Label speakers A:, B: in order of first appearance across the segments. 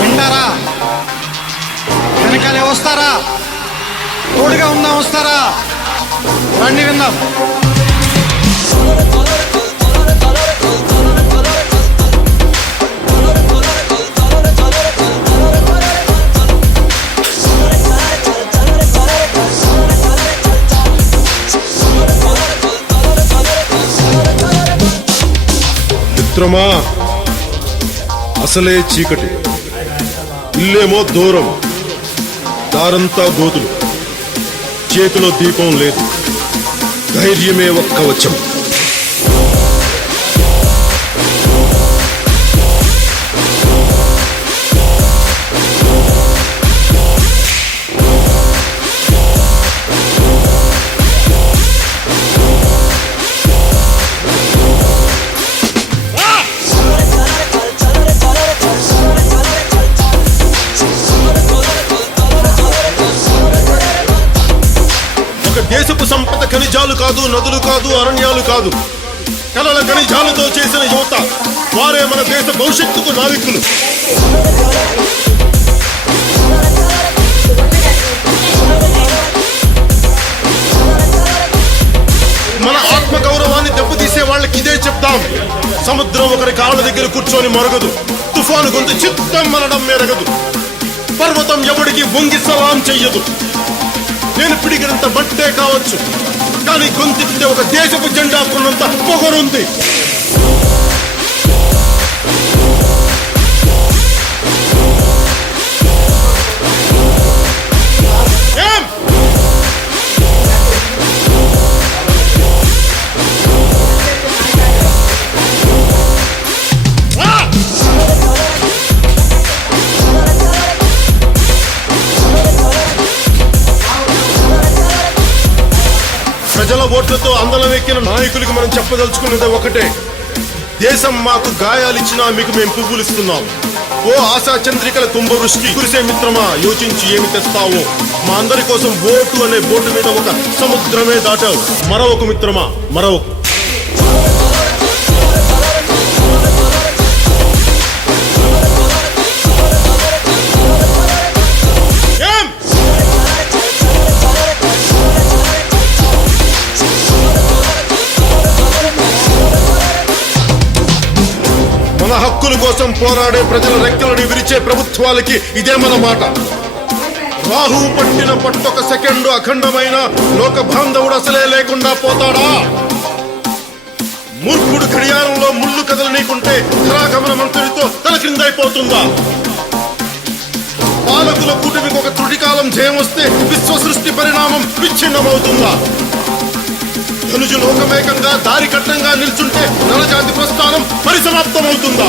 A: వింటారా? వెనకాలే వస్తారా? తోడుగా ఉందాం వస్తారా? రండి విందాం.
B: మిత్రమా అసలే చీకటి. ఇల్లేమో దూరం. దారంతా గోతులు చేతిలో దీపం లేదు. ధైర్యమే ఒక్క వచ్చం ఖనిజాలు కాదు నదులు కాదు అరణ్యాలు కాదు. కలల ఖనిజాలతో చేసిన యువత వారే మన దేశ భవిష్యత్తుకు నావికులు. మన ఆత్మ గౌరవాన్ని దెబ్బతీసే వాళ్ళకి ఇదే చెప్తాం సముద్రం ఒకరి కాళ్ళ దగ్గర కూర్చొని మరగదు. తుఫాను గొంతు చిత్తం మనడం మెరగదు. పర్వతం ఎవడికి వంగి సలాం చెయ్యదు. నేను పిడిగినంత బట్టే కావచ్చు. కానీ కొంత ఒక దేశపు జెండా కొన్నంత పొగరుంది. ఓట్లతో అందలం ఎక్కిన నాయకులకు మనం చెప్పదలుచుకున్నది ఒకటే. దేశం మాకు గాయాలిచ్చినా మీకు మేము పువ్వులు ఇస్తున్నాం ఓ ఆశా చంద్రికల కుంభవృష్టి కురిసే మిత్రమా యోచించి ఏమి తెస్తావో? మా అందరి కోసం బోటు అనే బోటు మీద ఒక సముద్రమే దాటావు. మరొక మిత్రమా మరొక హక్కుల కోసం పోరాడే ప్రజల రెక్కలను విరిచే ప్రభుత్వాలకి ఇదే మన మాట. రాహు పట్టిన పట్టొక సెకండ్ అఖండమైన లోక బాంధవుడు అసలే లేకుండా పోతాడా? మూర్ఖుడు గడియారంలో ముళ్ళు కదలనీకుంటే ధరాగమన మంత్రితో తల క్రిందైపోతుందా? పాలకుల కూటమికి ఒక త్రుటికాలం జయం వస్తే విశ్వ సృష్టి పరిణామం విచ్ఛిన్నమవుతుందా? ధనుజు లోకమేకంగా దారి కట్టంగా నిల్చుంటే నలజాతి ప్రస్థానం పరిసమాప్తమవుతుందా?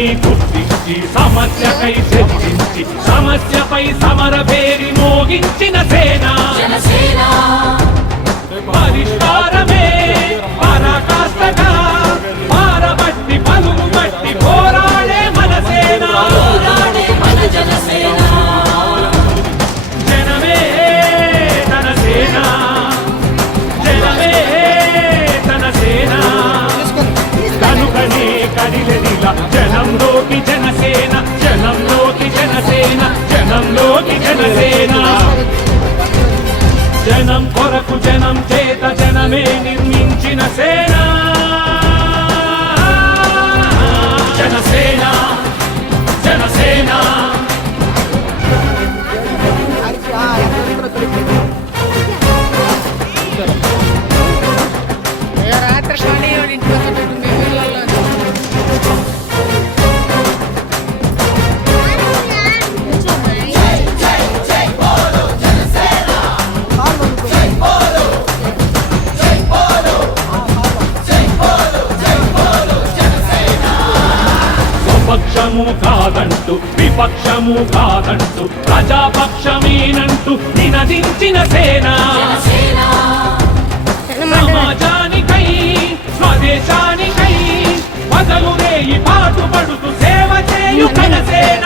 C: సమస్యని గుర్తించి సమస్యకై చర్చించి సమస్యపై సమర పేరి మోగించిన సేన. జనసేన. జనం కొరకు జనం చేత జనమే నిర్మించిన సేన. స్వపక్షము కాదంటూ విపక్షము కాదంటూ ప్రజాపక్షమేనంటూ నినదించిన సేన. సమాజానికై స్వదేశానికై పదలు రేయి పాటు పడుతూ సేవ చేయు కనసేన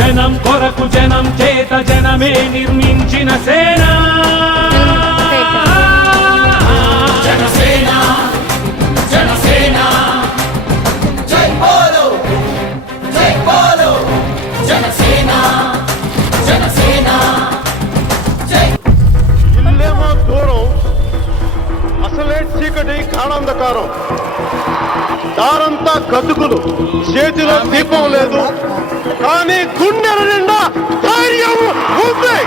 C: జనం కొరకు జనం చేత జనమే నిర్మించిన సేన. జనసేన జనసేన.
B: ఇల్లేమో దూరం అసలే చీకటి కాణాంధకారం దారంతా గతుకులు చేతిలో దీపం లేదు. కానీ గుండెల నిండా ధైర్యం ఉంది.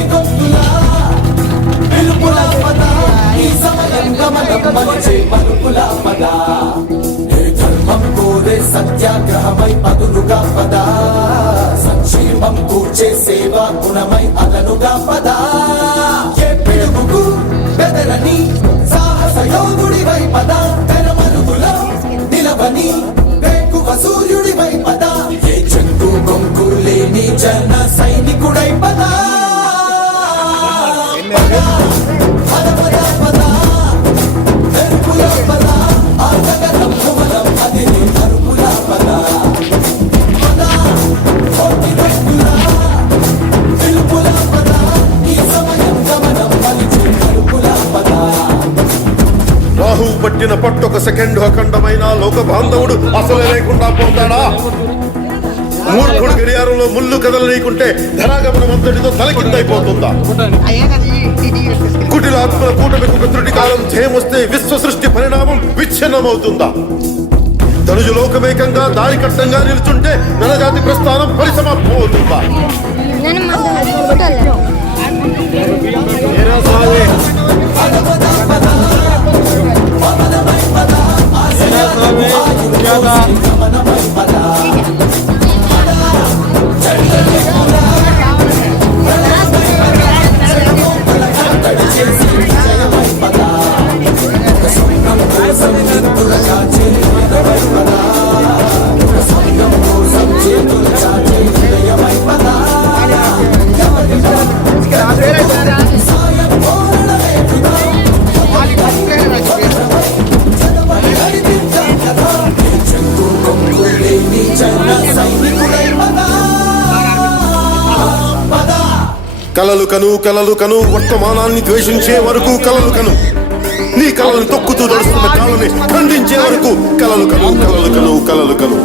D: కోటి గొంతుల పిలుపుల పద ఈ సమయం గమనం మలిచే పలుపుల పద. ఏ ధర్మం కోరే సత్యాగ్రహమై పదులుగా పద. సంక్షేమం కూర్చే సేవా గుణమై అదనుగా పదా.
B: సెకండ్ అఖండమైన లోక బాంధవుడు అసలే లేకుండా పోతాడా? మూర్ఖుడు గడియారంలో ముళ్ళు కదలనీయకుంటే ధనాగమనం అంతటితో తలకిందైపోతుందా కుటిలాత్మల కూటమికి ఒక త్రుటి కాలం జయమొస్తే విశ్వ సృష్టి పరిణామం విచ్ఛిన్నమవుతుందా? తనుజు లోకమేకంగా దారి కట్టంగా నిలుచుంటే నరజాతి ప్రస్థానం పరిసమాప్తం అవుతుంది కలలు కను కలలు కను వర్తమానాన్ని ద్వేషించే వరకు కలలు కను. నీ కలలు తొక్కుతూ నడుస్తున్న కాలని ఖండించే వరకు కలలు కను కలలు కను కలలు కను.